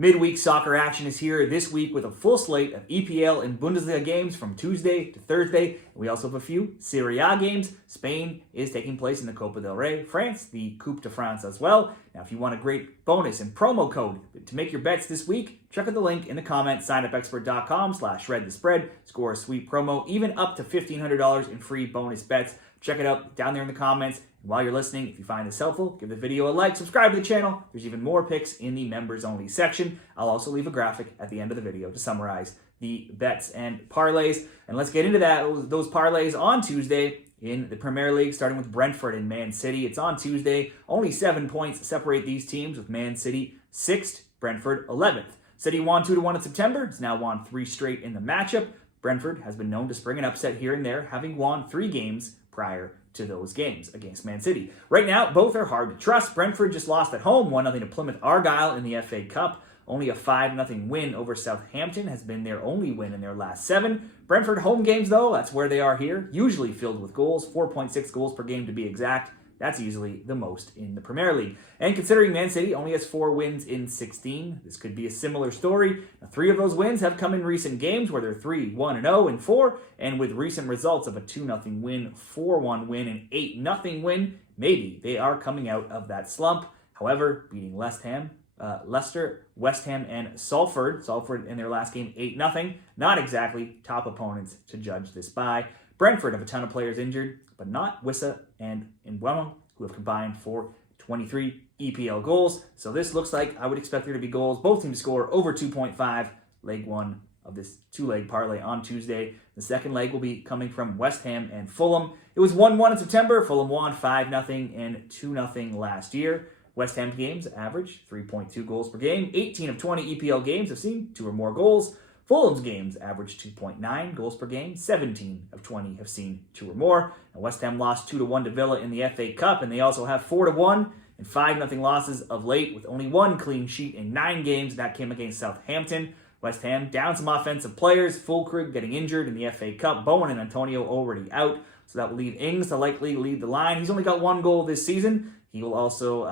Midweek soccer action is here this week with a full slate of EPL and Bundesliga games from Tuesday to Thursday. We also have a few Serie A games. Spain is taking place in the Copa del Rey. France, the Coupe de France as well. Now, if you want a great bonus and promo code to make your bets this week, check out the link in the comments, signupexpert.com/readthespread. Score a sweet promo, even up to $1,500 in free bonus bets. Check it out down there in the comments. And while you're listening, if you find this helpful, give the video a like, subscribe to the channel. There's even more picks in the members only section. I'll also leave a graphic at the end of the video to summarize the bets and parlays. And let's get into those parlays on Tuesday in the Premier League, starting with Brentford and Man City. It's on Tuesday. Only 7 points separate these teams, with Man City 6th, Brentford 11th. City won 2-1 in September. It's now won 3 straight in the matchup. Brentford has been known to spring an upset here and there, having won 3 games prior to those games against Man City. Right now, both are hard to trust. Brentford just lost at home, 1-0 to Plymouth Argyle in the FA Cup. Only a 5-0 win over Southampton has been their only win in their last 7. Brentford home games, though, that's where they are here, usually filled with goals, 4.6 goals per game to be exact. That's easily the most in the Premier League. And considering Man City only has 4 wins in 16, this could be a similar story. Now, 3 of those wins have come in recent games where they're 3-1-0 and 4, and with recent results of a 2-0 win, 4-1 win, and 8-0 win, maybe they are coming out of that slump. However, beating Leicester, West Ham, and Salford in their last game 8-0, not exactly top opponents to judge this by. Brentford have a ton of players injured, but not Wissa and Mbeumo, who have combined for 23 EPL goals. So this looks like I would expect there to be goals. Both teams score over 2.5. Leg 1 of this 2-leg parlay on Tuesday. The second leg will be coming from West Ham and Fulham. It was 1-1 in September. Fulham won 5-0 and 2-0 last year. West Ham games average 3.2 goals per game. 18 of 20 EPL games have seen 2 or more goals. Fulham's games average 2.9 goals per game. 17 of 20 have seen 2 or more. And West Ham lost 2-1 to Villa in the FA Cup, and they also have 4-1 and 5-0 losses of late, with only 1 clean sheet in 9 games. That came against Southampton. West Ham down some offensive players. Fulkrug getting injured in the FA Cup. Bowen and Antonio already out, so that will leave Ings to likely lead the line. He's only got 1 goal this season. He will also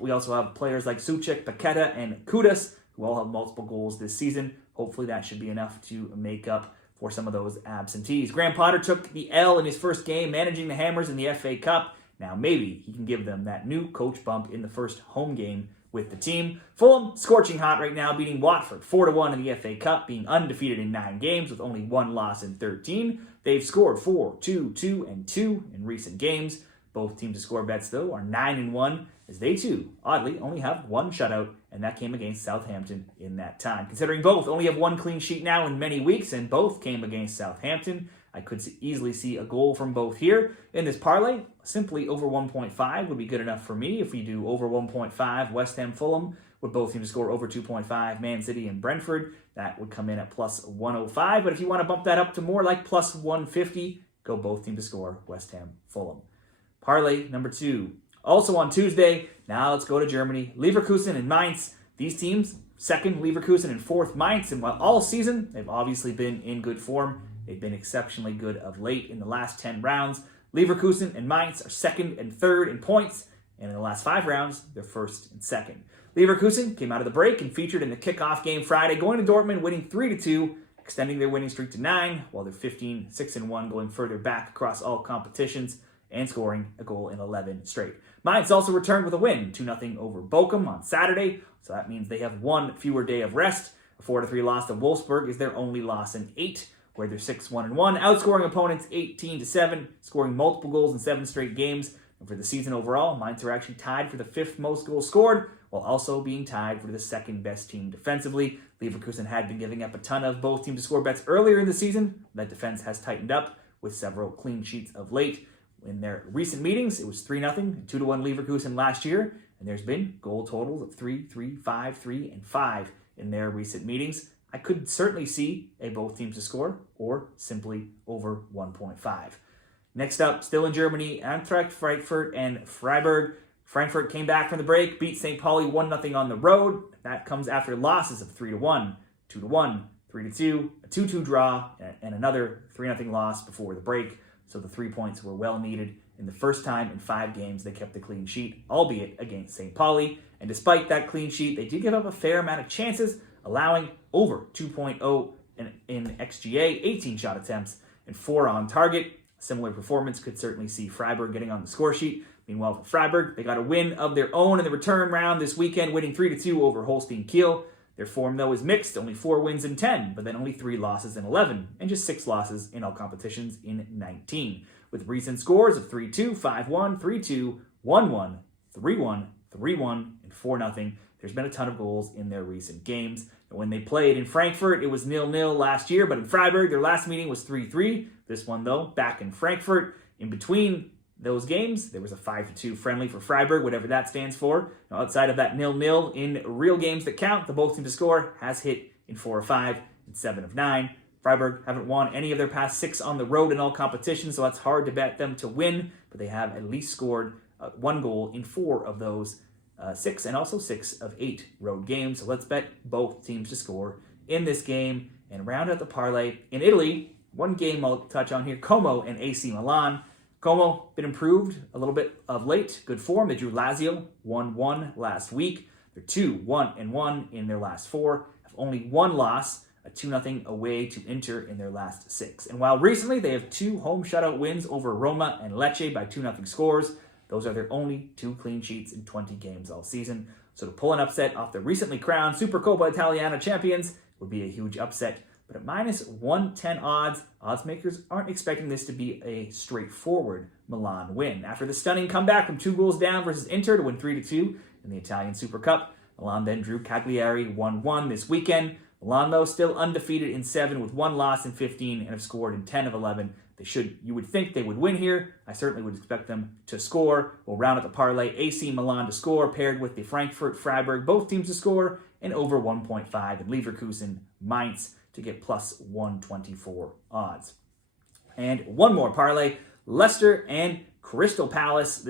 we also have players like Souček, Paqueta, and Kudus, who all have multiple goals this season. Hopefully that should be enough to make up for some of those absentees. Graham Potter took the L in his first game, managing the Hammers in the FA Cup. Now maybe he can give them that new coach bump in the first home game with the team. Fulham, scorching hot right now, beating Watford 4-1 in the FA Cup, being undefeated in 9 games with only 1 loss in 13. They've scored 4, 2, 2, and 2 in recent games. Both teams to score bets, though, are 9-1, as they, too, oddly, only have 1 shutout, and that came against Southampton in that time. Considering both only have 1 clean sheet now in many weeks, and both came against Southampton, I could easily see a goal from both here. In this parlay, simply over 1.5 would be good enough for me. If we do over 1.5, West Ham, Fulham, with both teams to score over 2.5, Man City and Brentford, that would come in at plus 105. But if you want to bump that up to more like plus 150, go both teams to score, West Ham, Fulham. Parlay number 2. Also on Tuesday, now let's go to Germany. Leverkusen and Mainz. These teams, 2nd Leverkusen and 4th Mainz. And while all season, they've obviously been in good form. They've been exceptionally good of late in the last 10 rounds. Leverkusen and Mainz are 2nd and 3rd in points. And in the last 5 rounds, they're 1st and 2nd. Leverkusen came out of the break and featured in the kickoff game Friday, going to Dortmund, winning 3-2, extending their winning streak to 9, while they're 15, 6-1, going further back across all competitions and scoring a goal in 11 straight. Mainz also returned with a win, 2-0 over Bochum on Saturday, so that means they have 1 fewer day of rest. A 4-3 loss to Wolfsburg is their only loss in 8, where they're 6-1-1, outscoring opponents 18-7, scoring multiple goals in 7 straight games. And for the season overall, Mainz are actually tied for the 5th most goals scored, while also being tied for the 2nd best team defensively. Leverkusen had been giving up a ton of both teams to score bets earlier in the season. That defense has tightened up with several clean sheets of late. In their recent meetings, it was 3-0 and 2-1 Leverkusen last year, and there's been goal totals of 3, 3, 5, 3, and 5 in their recent meetings. I could certainly see both teams to score, or simply over 1.5. Next up, still in Germany, Eintracht, Frankfurt, and Freiburg. Frankfurt came back from the break, beat St. Pauli 1-0 on the road. That comes after losses of 3-1, 2-1, 3-2, a 2-2 draw, and another 3-0 loss before the break. So the 3 points were well needed and the first time in 5 games they kept the clean sheet, albeit against St. Pauli. And despite that clean sheet, they did give up a fair amount of chances, allowing over 2.0 in XGA, 18 shot attempts, and 4 on target. A similar performance could certainly see Freiburg getting on the score sheet. Meanwhile, for Freiburg, they got a win of their own in the return round this weekend, winning 3-2 over Holstein Kiel. Their form, though, is mixed, only 4 wins in 10, but then only 3 losses in 11, and just 6 losses in all competitions in 19, with recent scores of 3-2, 5-1, 3-2, 1-1, 3-1, 3-1, and 4-0. There's been a ton of goals in their recent games. And when they played in Frankfurt, it was 0-0 last year, but in Freiburg, their last meeting was 3-3. This one, though, back in Frankfurt. In between those games, there was a 5-2 friendly for Freiburg, whatever that stands for. Now, outside of that 0-0 in real games that count, the both teams to score has hit in 4 of 5 and 7 of 9. Freiburg haven't won any of their past 6 on the road in all competitions, so that's hard to bet them to win, but they have at least scored 1 goal in 4 of those 6, and also 6 of 8 road games. So let's bet both teams to score in this game and round out the parlay. In Italy, one game I'll touch on here, Como and AC Milan. Como, been improved a little bit of late. Good form. They drew Lazio 1-1 last week. They're 2-1-1 in their last 4. Have only 1 loss, a 2-0 away to Inter in their last 6. And while recently they have 2 home shutout wins over Roma and Lecce by 2-0 scores, those are their only 2 clean sheets in 20 games all season. So to pull an upset off the recently crowned Supercoppa Italiana champions would be a huge upset. But at minus 110 odds makers aren't expecting this to be a straightforward Milan win. After the stunning comeback from 2 goals down versus Inter to win 3-2 in the Italian Super Cup, Milan then drew Cagliari 1-1 this weekend. Milan, though, still undefeated in 7 with 1 loss in 15 and have scored in 10 of 11. You would think they would win here. I certainly would expect them to score. We'll round out the parlay. AC Milan to score, paired with the Frankfurt, Freiburg, both teams to score, and over 1.5 and Leverkusen, Mainz to get plus 124 odds. And one more parlay, Leicester and Crystal Palace.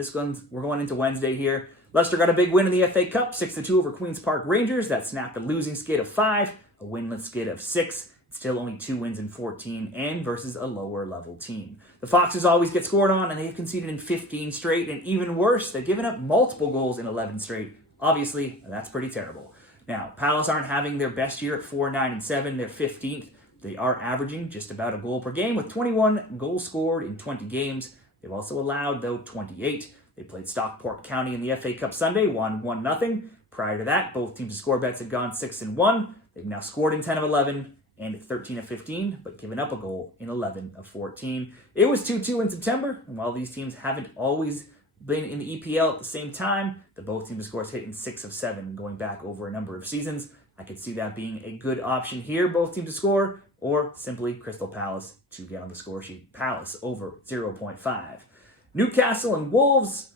We're going into Wednesday here. Leicester got a big win in the FA Cup, 6-2 over Queen's Park Rangers. That snapped a losing skid of 5, a winless skid of 6. Still only 2 wins in 14, and versus a lower level team. The Foxes always get scored on, and they've conceded in 15 straight, and even worse, they've given up multiple goals in 11 straight. Obviously, that's pretty terrible. Now, Palace aren't having their best year at 4-9-7. They're 15th. They are averaging just about a goal per game with 21 goals scored in 20 games. They've also allowed, though, 28. They played Stockport County in the FA Cup Sunday, won 1-0. Prior to that, both teams' score bets had gone 6-1. They've now scored in 10 of 11 and 13 of 15, but given up a goal in 11 of 14. It was 2-2 in September, and while these teams haven't always been in the EPL at the same time, the both teams' scores hit in 6 of 7 going back over a number of seasons. I could see that being a good option here, both teams to score, or simply Crystal Palace to get on the score sheet. Palace over 0.5. Newcastle and Wolves.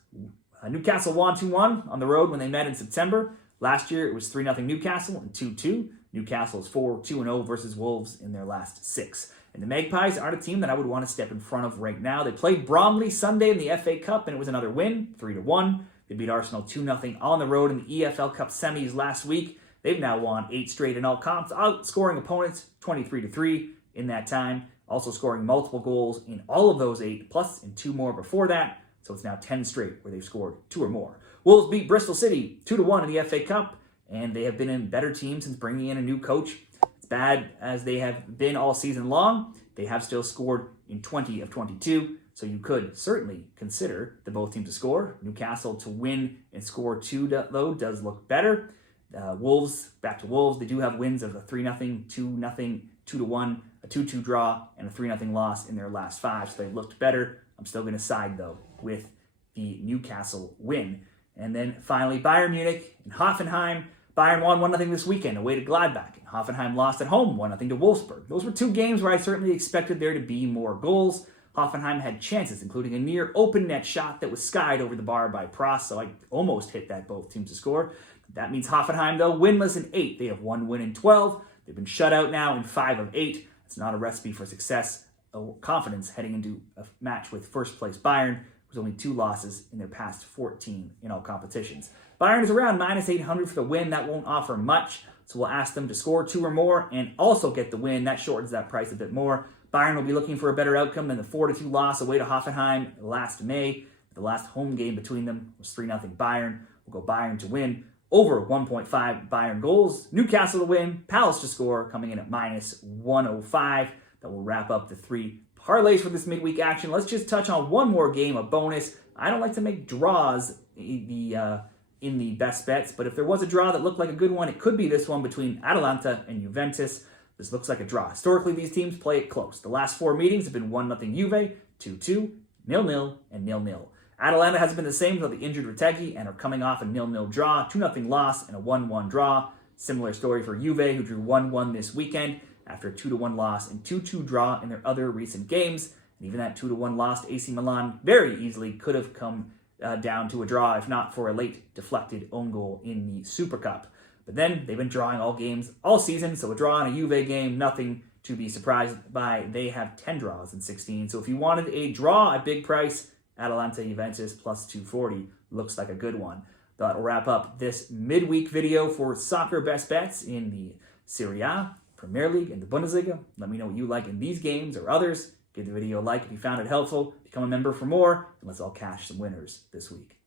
Newcastle won 2-1 on the road when they met in September. Last year it was 3-0 Newcastle and 2-2. Newcastle is 4-2-0 versus Wolves in their last 6. And the Magpies aren't a team that I would want to step in front of right now. They played Bromley Sunday in the FA Cup, and it was another win, 3-1. They beat Arsenal 2-0 on the road in the EFL Cup semis last week. They've now won 8 straight in all comps, outscoring opponents 23-3 in that time. Also scoring multiple goals in all of those 8, plus in 2 more before that. So it's now 10 straight where they've scored 2 or more. Wolves beat Bristol City 2-1 in the FA Cup, and they have been in better team since bringing in a new coach. As bad as they have been all season long, they have still scored in 20 of 22, so you could certainly consider the both teams to score. Newcastle to win and score 2, though, does look better. Wolves, back to Wolves, they do have wins of a 3-0, 2-0, 2-1, a 2-2 draw, and a 3-0 loss in their last 5, so they looked better. I'm still going to side, though, with the Newcastle win. And then finally, Bayern Munich and Hoffenheim. Bayern won 1-0 this weekend away to Gladbach. And Hoffenheim lost at home 1-0 to Wolfsburg. Those were 2 games where I certainly expected there to be more goals. Hoffenheim had chances, including a near open net shot that was skied over the bar by Prost, so I almost hit that both teams to score. That means Hoffenheim, though, winless in 8. They have 1 win in 12. They've been shut out now in 5 of 8. It's not a recipe for success or confidence heading into a match with first-place Bayern, with only 2 losses in their past 14 in all competitions. Bayern is around minus 800 for the win. That won't offer much, so we'll ask them to score 2 or more and also get the win. That shortens that price a bit more. Bayern will be looking for a better outcome than the 4-2 loss away to Hoffenheim last May. The last home game between them was 3-0 Bayern. We'll go Bayern to win. Over 1.5 Bayern goals. Newcastle to win. Palace to score, coming in at -105. That will wrap up the 3 parlays for this midweek action. Let's just touch on one more game, a bonus. I don't like to make draws in the best bets, but if there was a draw that looked like a good one, it could be this one between Atalanta and Juventus. This looks like a draw. Historically, these teams play it close. The last 4 meetings have been 1-0 Juve, 2-2, 0-0, and 0-0. Atalanta has been the same without the injured Retegui and are coming off a 0-0 draw, 2-0 loss, and a 1-1 draw. Similar story for Juve, who drew 1-1 this weekend after a 2-1 loss and 2-2 draw in their other recent games. And even that 2-1 loss to AC Milan very easily could have come down to a draw if not for a late deflected own goal in the Super Cup. But then they've been drawing all games all season, so a draw in a Juve game, nothing to be surprised by. They have 10 draws in 16. So if you wanted a draw at big price, Atalanta Juventus plus 240 looks like a good one. That'll wrap up this midweek video for soccer best bets in the Serie A, Premier League, and the Bundesliga. Let me know what you like in these games or others. Give the video a like if you found it helpful. Become a member for more, and let's all cash some winners this week.